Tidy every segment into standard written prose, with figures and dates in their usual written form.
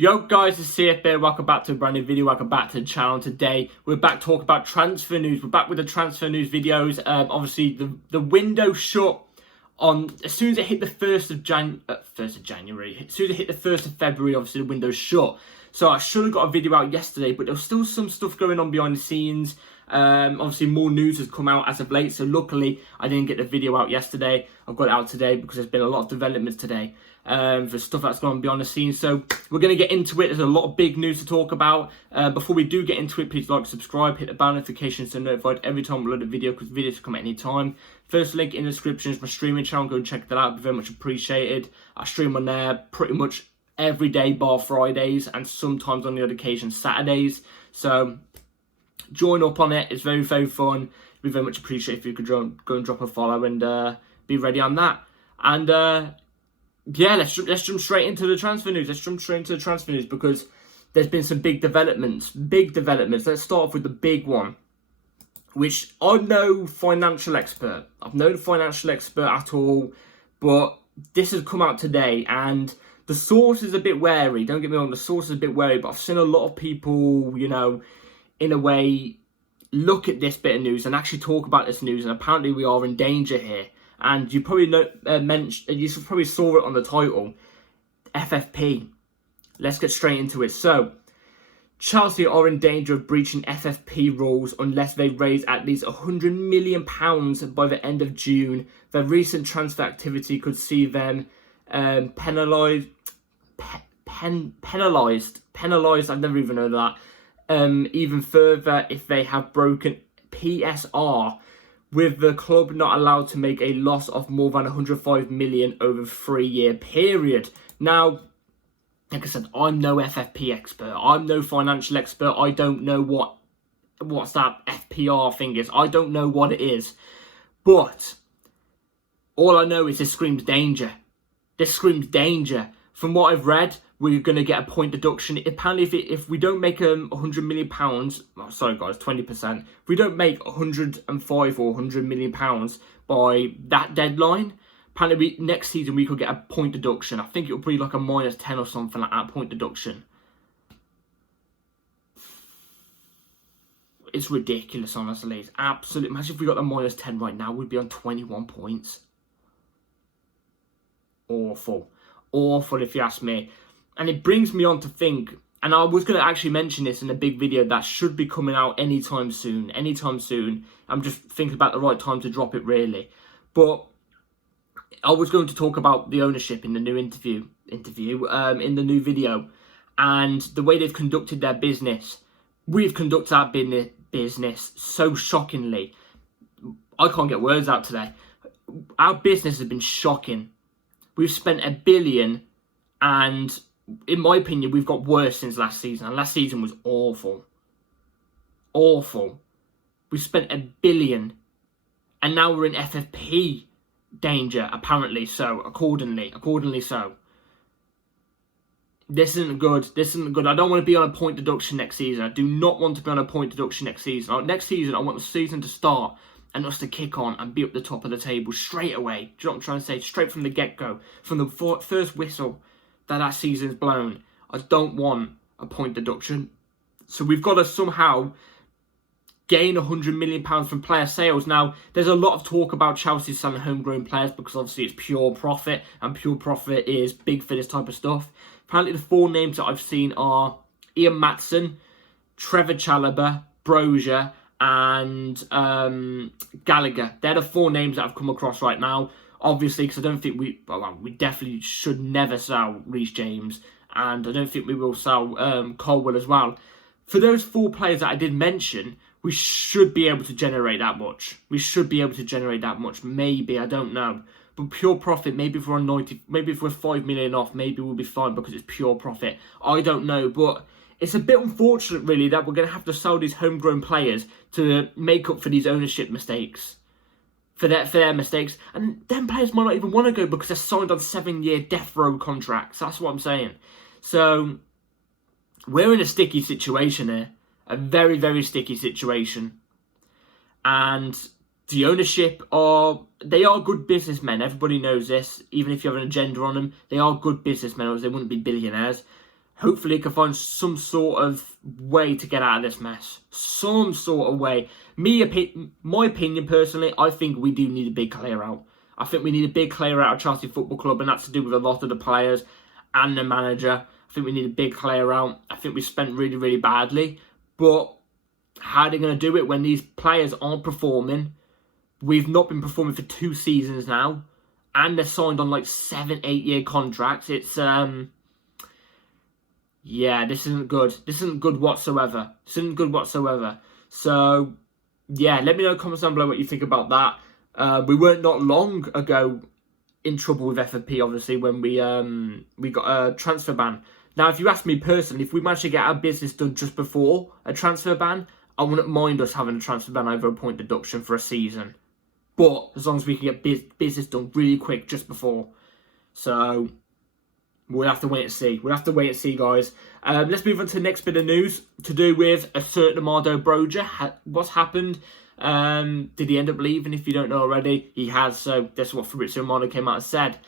Yo guys, it's CFB. Welcome back to a brand new video. Welcome back to the channel. Today we're back talking about transfer news. We're back with the transfer news videos. Obviously the window shut on as soon as it hit the 1st of January. As soon as it hit the 1st of February, obviously the window's shut. So I should have got a video out yesterday, but there was still some stuff going on behind the scenes. Obviously more news has come out as of late, so luckily I didn't get the video out yesterday. I've got it out today because there's been a lot of developments today for stuff that's gone on behind the scenes. So we're going to get into it. There's a lot of big news to talk about. Before we do get into it, please like, subscribe, hit the bell notification so you're notified every time we load a video, because videos come at any time. First link in the description is my streaming channel. Go and check that out. It'd be very much appreciated. I stream on there pretty much every day bar Fridays, and sometimes on the odd occasion Saturdays. So join up on it. It's very, very fun. It'd be very much appreciated if you could go and drop a follow and be ready on that. And yeah, let's jump straight into the transfer news. Because there's been some big developments. Let's start off with the big one, which I'm no financial expert. I'm no financial expert at all, but this has come out today, and the source is a bit wary. Don't get me wrong, the source is a bit wary, but I've seen a lot of people, you know, in a way, look at this bit of news and actually talk about this news, and apparently we are in danger here. And you probably you probably saw it on the title, FFP. Let's get straight into it. So, Chelsea are in danger of breaching FFP rules unless they raise at least £100 million by the end of June. Their recent transfer activity could see them penalised. I've never even heard of that. Even further if they have broken PSR, with the club not allowed to make a loss of more than 105 million over a 3-year period. Now, like I said, I'm no FFP expert. I'm no financial expert. I don't know what's that FPR thing is. I don't know what it is. But all I know is this screams danger. This screams danger. From what I've read, we're going to get a point deduction. Apparently, if we don't make £100 million, oh, sorry guys, 20%. If we don't make 105 or £100 million by that deadline, apparently next season we could get a point deduction. I think it'll be like a -10 or something like that, point deduction. It's ridiculous, honestly. It's absolute. Imagine if we got the -10 right now, we'd be on 21 points. Awful if you ask me. And it brings me on to think, and I was going to actually mention this in a big video that should be coming out anytime soon. I'm just thinking about the right time to drop it, really. But I was going to talk about the ownership in the new in the new video, and the way they've conducted their business. We've conducted our business so shockingly. I can't get words out today. Our business has been shocking. We've spent £1 billion, and in my opinion, we've got worse since last season. And last season was awful. We spent £1 billion, and now we're in FFP danger, apparently so, accordingly so. This isn't good. I don't want to be on a point deduction next season. I do not want to be on a point deduction next season. Next season, I want the season to start and us to kick on and be up the top of the table straight away. Do you know what I'm trying to say? Straight from the get-go. From the first whistle that season's blown. I don't want a point deduction. So we've got to somehow gain £100 million from player sales. Now, there's a lot of talk about Chelsea selling homegrown players because obviously it's pure profit, and pure profit is big for this type of stuff. Apparently the 4 names that I've seen are Ian Maatsen, Trevor Chalobah, Broja, and Gallagher. They're the 4 names that I've come across right now. Obviously, because I don't think we definitely should never sell Reece James, and I don't think we will sell Colwell as well. For those 4 players that I did mention, we should be able to generate that much. Maybe, I don't know. But pure profit, maybe if we're on 90, maybe if we're 5 million off, maybe we'll be fine because it's pure profit. I don't know, but it's a bit unfortunate, really, that we're going to have to sell these homegrown players to make up for these ownership mistakes. For their mistakes. And them players might not even want to go because they're signed on 7-year death row contracts. That's what I'm saying. So, we're in a sticky situation here. A very, very sticky situation. And the ownership they are good businessmen. Everybody knows this. Even if you have an agenda on them, they are good businessmen, or they wouldn't be billionaires. hopefully he can find some sort of way to get out of this mess. Some sort of way. My opinion personally, I think we do need a big clear out. I think we need a big clear out of Chelsea Football Club, and that's to do with a lot of the players and the manager. I think we need a big clear out. I think we spent really, really badly. But how are they going to do it when these players aren't performing? We've not been performing for 2 seasons now. And they're signed on like 7, 8 year contracts. It's, yeah, this isn't good. This isn't good whatsoever. This isn't good whatsoever. So, yeah, let me know in the comments down below what you think about that. We weren't not long ago in trouble with FFP, obviously, when we got a transfer ban. Now, if you ask me personally, if we managed to get our business done just before a transfer ban, I wouldn't mind us having a transfer ban over a point deduction for a season. But as long as we can get business done really quick just before. So, we'll have to wait and see. We'll have to wait and see, guys. Let's move on to the next bit of news to do with a certain Amado Broja. What's happened? Did he end up leaving? If you don't know already, he has. So, that's what Fabrizio Romano came out and said.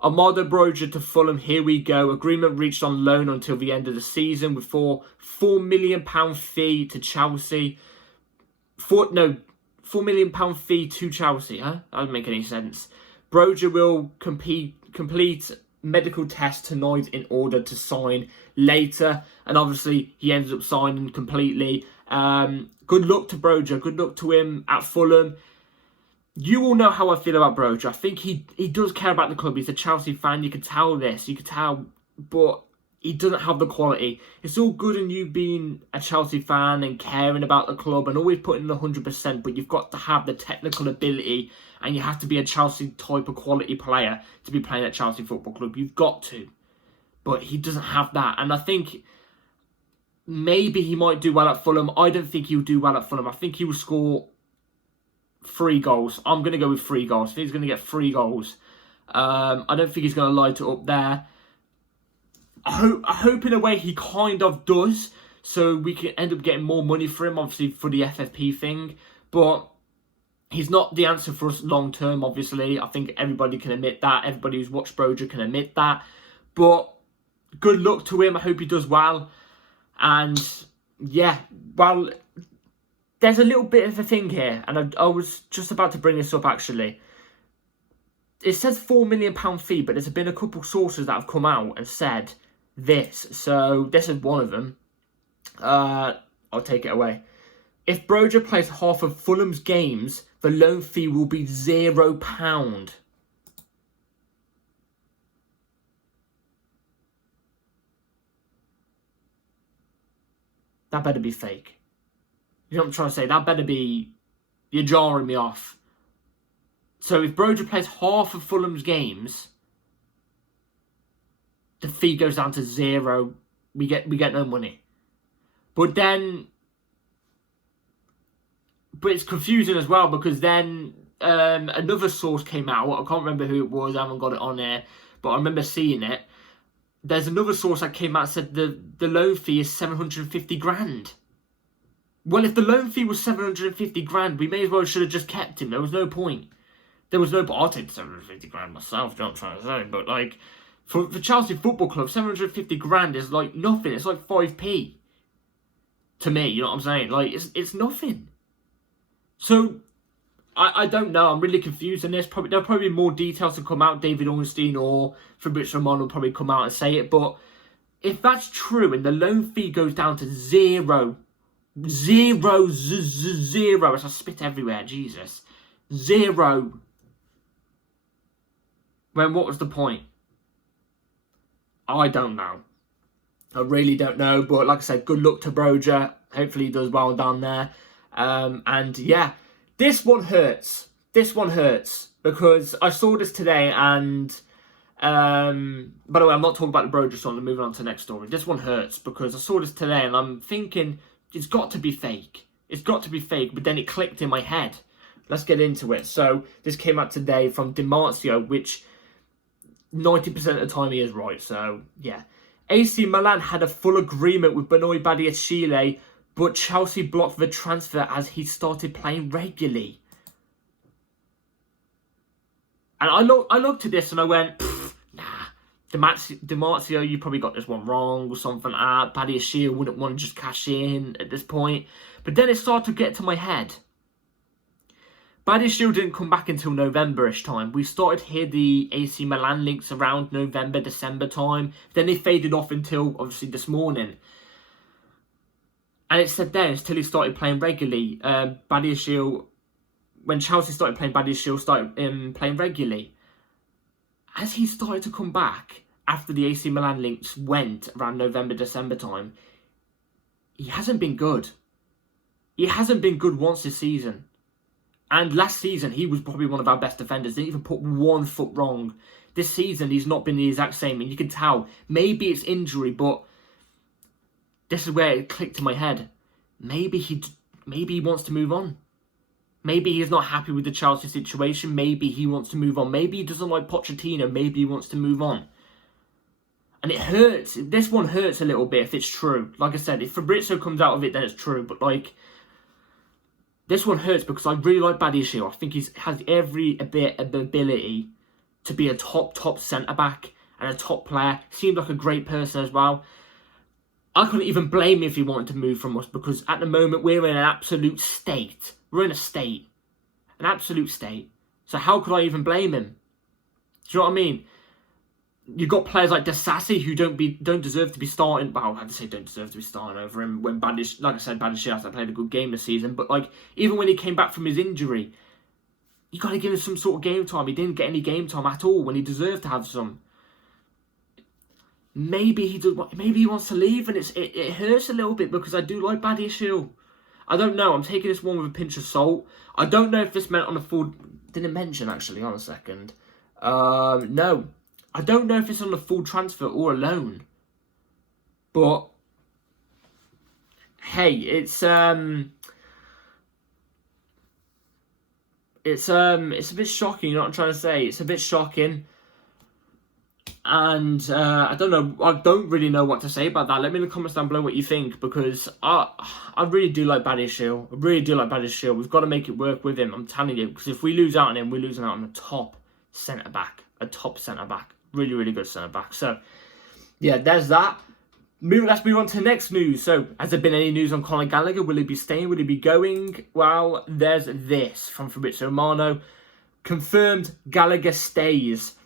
Amado Broja to Fulham, here we go. Agreement reached on loan until the end of the season with £4 million fee to Chelsea. £4 million fee to Chelsea, huh? That doesn't make any sense. Broja will complete medical tests tonight in order to sign later. And obviously, he ends up signing completely. Good luck to Broja. Good luck to him at Fulham. You all know how I feel about Broja. I think he does care about the club. He's a Chelsea fan. You can tell this. You can tell. But he doesn't have the quality. It's all good in you being a Chelsea fan and caring about the club and always putting in 100%. But you've got to have the technical ability. And you have to be a Chelsea type of quality player to be playing at Chelsea Football Club. You've got to. But he doesn't have that. And I think maybe he might do well at Fulham. I don't think he'll do well at Fulham. I think he will score 3 goals. I'm going to go with 3 goals. I think he's going to get 3 goals. I don't think he's going to light it up there. I hope in a way he kind of does. So we can end up getting more money for him, obviously, for the FFP thing. But he's not the answer for us long term, obviously. I think everybody can admit that. Everybody who's watched Broja can admit that. But good luck to him. I hope he does well. And yeah, well, there's a little bit of a thing here. And I was just about to bring this up, actually. It says £4 million fee, but there's been a couple sources that have come out and said this. So this is one of them. I'll take it away. If Broja plays half of Fulham's games, the loan fee will be £0. That better be fake. You know what I'm trying to say? That better be... You're jarring me off. So if Broja plays half of Fulham's games, the fee goes down to 0. We get no money. But then... But it's confusing as well, because then another source came out. I can't remember who it was. I haven't got it on there. But I remember seeing it. There's another source that came out and said the loan fee is 750 grand. Well, if the loan fee was 750 grand, we may as well should have just kept him. There was no point. I'll take 750 grand myself, you know what I'm trying to say. But, like, for Chelsea Football Club, 750 grand is, like, nothing. It's like 5p. To me, you know what I'm saying? Like, it's nothing. So, I don't know. I'm really confused in this. There'll probably be more details to come out. David Ornstein or Fabrizio Romano will probably come out and say it. But if that's true and the loan fee goes down to 0, as I spit everywhere, Jesus. 0. Then what was the point? I don't know. I really don't know. But like I said, good luck to Broja. Hopefully he does well down there. And yeah, this one hurts. This one hurts because I saw this today and, by the way, I'm not talking about the Broja song. I'm moving on to the next story. This one hurts because I saw this today and I'm thinking it's got to be fake. It's got to be fake, but then it clicked in my head. Let's get into it. So this came out today from Dimarzio, which 90% of the time he is right. So yeah, AC Milan had a full agreement with Benoît Badiashile, but Chelsea blocked the transfer as he started playing regularly. And I looked at this and I went, nah, DiMarzio, you probably got this one wrong or something like that. Badiashile wouldn't want to just cash in at this point. But then it started to get to my head. Badiashile didn't come back until November-ish time. We started to hear the AC Milan links around November, December time. Then they faded off until, obviously, this morning. And it said then, until he started playing regularly, Badiashile, when Chelsea started playing, Badiashile started playing regularly. As he started to come back after the AC Milan links went around November, December time, he hasn't been good. He hasn't been good once this season. And last season, he was probably one of our best defenders. Didn't even put one foot wrong. This season, he's not been the exact same. And you can tell, maybe it's injury, but this is where it clicked in my head. Maybe he wants to move on. Maybe he's not happy with the Chelsea situation. Maybe he wants to move on. Maybe he doesn't like Pochettino. Maybe he wants to move on. And it hurts. This one hurts a little bit if it's true. Like I said, if Fabrizio comes out of it, then it's true. But like, this one hurts because I really like Badiashile. I think he has every bit of the ability to be a top centre-back and a top player. Seems like a great person as well. I couldn't even blame him if he wanted to move from us because at the moment we're in an absolute state. We're in a state. An absolute state. So how could I even blame him? Do you know what I mean? You've got players like Disasi who don't deserve to be starting. Well, I had to say don't deserve to be starting over him when Badiashile, like I said, Badiashile hasn't played a good game this season. But like, even when he came back from his injury, you got to give him some sort of game time. He didn't get any game time at all when he deserved to have some. Maybe he wants to leave, and it hurts a little bit because I do like Badiashile. I don't know. I'm taking this one with a pinch of salt. I don't know if this meant on a full. Didn't mention actually. On a second. No. I don't know if it's on a full transfer or a loan. But hey, it's a bit shocking, you know what I'm trying to say? It's a bit shocking. And I don't know, I don't really know what to say about that. Let me in the comments down below what you think, because I really do like Badiashile. I really do like Badiashile. We've got to make it work with him, I'm telling you, because if we lose out on him, we're losing out on a top centre-back. A top centre-back. Really, really good centre-back. So, yeah, there's that. Let's move on to the next news. So, has there been any news on Conor Gallagher? Will he be staying? Will he be going? Well, there's this from Fabrizio Romano. Confirmed Gallagher stays.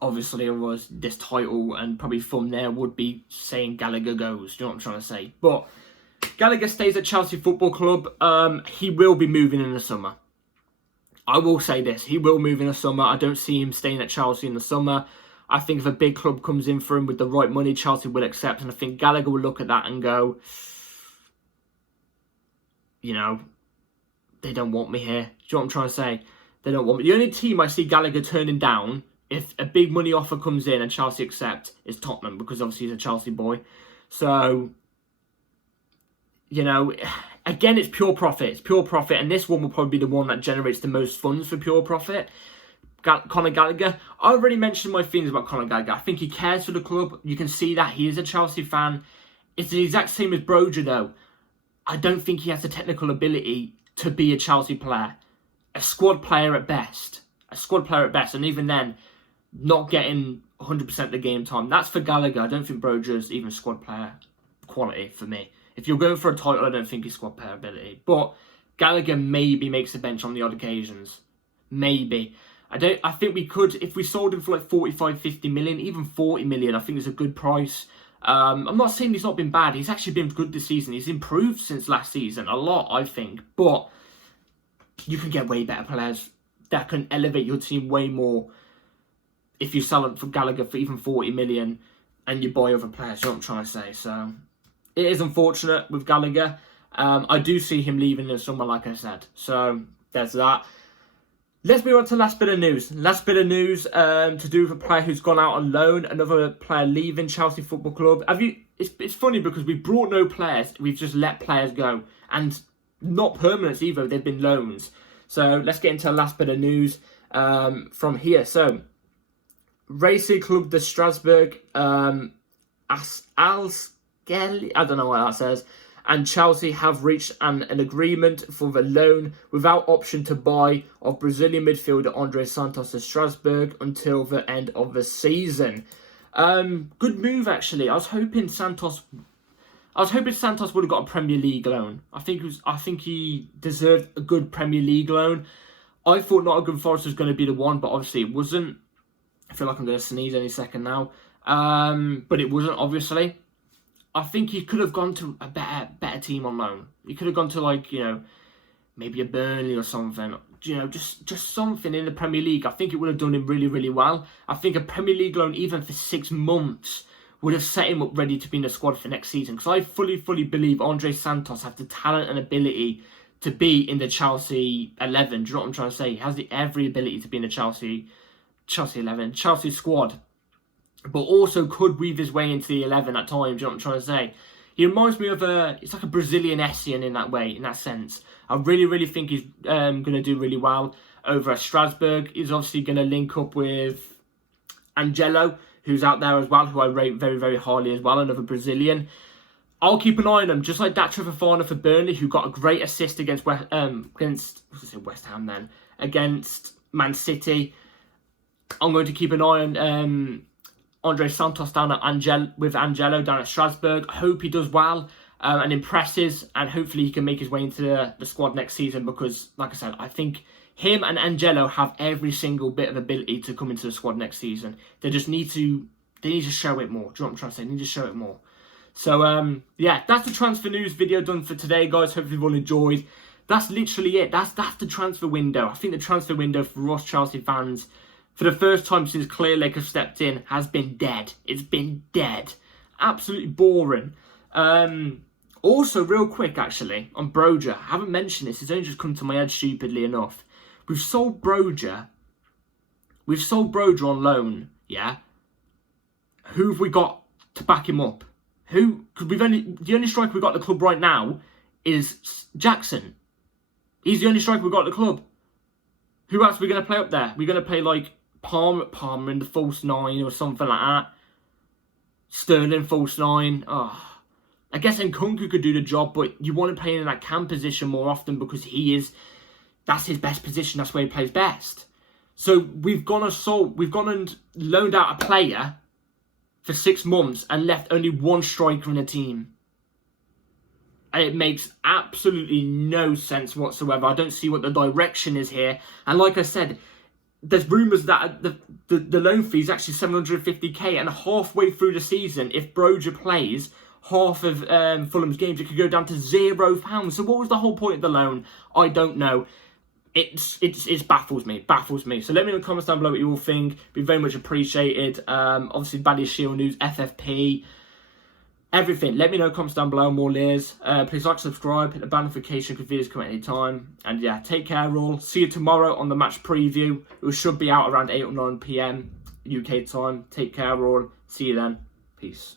Obviously, otherwise this title and probably thumbnail would be saying Gallagher goes. Do you know what I'm trying to say? But Gallagher stays at Chelsea Football Club. He will be moving in the summer. I will say this. He will move in the summer. I don't see him staying at Chelsea in the summer. I think if a big club comes in for him with the right money, Chelsea will accept. And I think Gallagher will look at that and go, you know, they don't want me here. Do you know what I'm trying to say? They don't want me. The only team I see Gallagher turning down, if a big money offer comes in and Chelsea accept, is Tottenham, because obviously he's a Chelsea boy. So, you know, again, it's pure profit. It's pure profit. And this one will probably be the one that generates the most funds for pure profit. Conor Gallagher. I already mentioned my feelings about Conor Gallagher. I think he cares for the club. You can see that. He is a Chelsea fan. It's the exact same as Broja, though. I don't think he has the technical ability to be a Chelsea player. A squad player at best. A squad player at best. And even then, not getting 100% of the game time. That's for Gallagher. I don't think Broja's even squad player quality for me. If you're going for a title, I don't think he's squad player ability. But Gallagher maybe makes the bench on the odd occasions. Maybe. I think we could, if we sold him for like 45, 50 million, even 40 million, I think it's a good price. I'm not saying he's not been bad. He's actually been good this season. He's improved since last season. A lot, I think. But you can get way better players that can elevate your team way more if you sell it for Gallagher for even 40 million and you buy other players. You know what I'm trying to say? So, it is unfortunate with Gallagher. I do see him leaving in the summer, like I said. So, there's that. Let's move on to the last bit of news. Last bit of news to do with a player who's gone out on loan. Another player leaving Chelsea Football Club. It's funny because we brought no players. We've just let players go. And not permanents either. They've been loans. So let's get into the last bit of news from here. So, Racing Club de Strasbourg, Alskelly, I don't know what that says, and Chelsea have reached an agreement for the loan without option to buy of Brazilian midfielder Andre Santos to Strasbourg until the end of the season. Good move, actually. I was hoping Santos would have got a Premier League loan. I think he deserved a good Premier League loan. I thought Nottingham Forest was going to be the one, but obviously it wasn't. I feel like I'm going to sneeze any second now. But it wasn't, obviously. I think he could have gone to a better team on loan. He could have gone to, like, you know, maybe a Burnley or something. You know, just something in the Premier League. I think it would have done him really, really well. I think a Premier League loan, even for 6 months, would have set him up ready to be in the squad for next season. Because I fully believe Andre Santos has the talent and ability to be in the Chelsea 11. Do you know what I'm trying to say? He has every ability to be in the Chelsea 11, Chelsea squad. But also could weave his way into the 11 at times. Do you know what I'm trying to say? He reminds me of it's like a Brazilian Essien in that way, in that sense. I really think he's going to do really well over at Strasbourg. He's obviously going to link up with Angelo, who's out there as well, who I rate very, very highly as well, another Brazilian. I'll keep an eye on him, just like that Fofana for Burnley, who got a great assist against West Ham then, against Man City. I'm going to keep an eye on Andre Santos down at Angelo down at Strasbourg. I hope he does well and impresses, and hopefully he can make his way into the squad next season, because, like I said, I think him and Angelo have every single bit of ability to come into the squad next season. They just need to show it more. Do you know what I'm trying to say? They need to show it more. So, yeah, that's the transfer news video done for today, guys. Hopefully you've all enjoyed. That's literally it. That's the transfer window. I think the transfer window for us Chelsea fans, for the first time since Clearlake has stepped in, has been dead. It's been dead. Absolutely boring. Also, real quick, actually, on Broja. I haven't mentioned this. It's only just come to my head stupidly enough. We've sold Broja. We've sold Broja on loan, yeah? Who have we got to back him up? Who? Because the only striker we've got at the club right now is Jackson. He's the only striker we've got at the club. Who else are we going to play up there? We're going to play, like, Palmer in the false 9 or something like that. Sterling false 9. Oh, I guess Nkunku could do the job, but you want to play in that cam position more often, because that's his best position. That's where he plays best. So we've gone and loaned out a player for 6 months and left only one striker in the team. And it makes absolutely no sense whatsoever. I don't see what the direction is here. And like I said, there's rumours that the loan fee is actually 750k, and halfway through the season, if Broja plays half of Fulham's games, it could go down to £0. So what was the whole point of the loan? I don't know. It baffles me. So let me know in the comments down below what you all think. Be very much appreciated. Obviously, Badia Shield News, FFP, everything. Let me know in the comments down below. More layers. Please like, subscribe, hit the bell notification because videos come at any time. And yeah, take care all. See you tomorrow on the match preview. It should be out around 8 or 9 PM UK time. Take care all. See you then. Peace.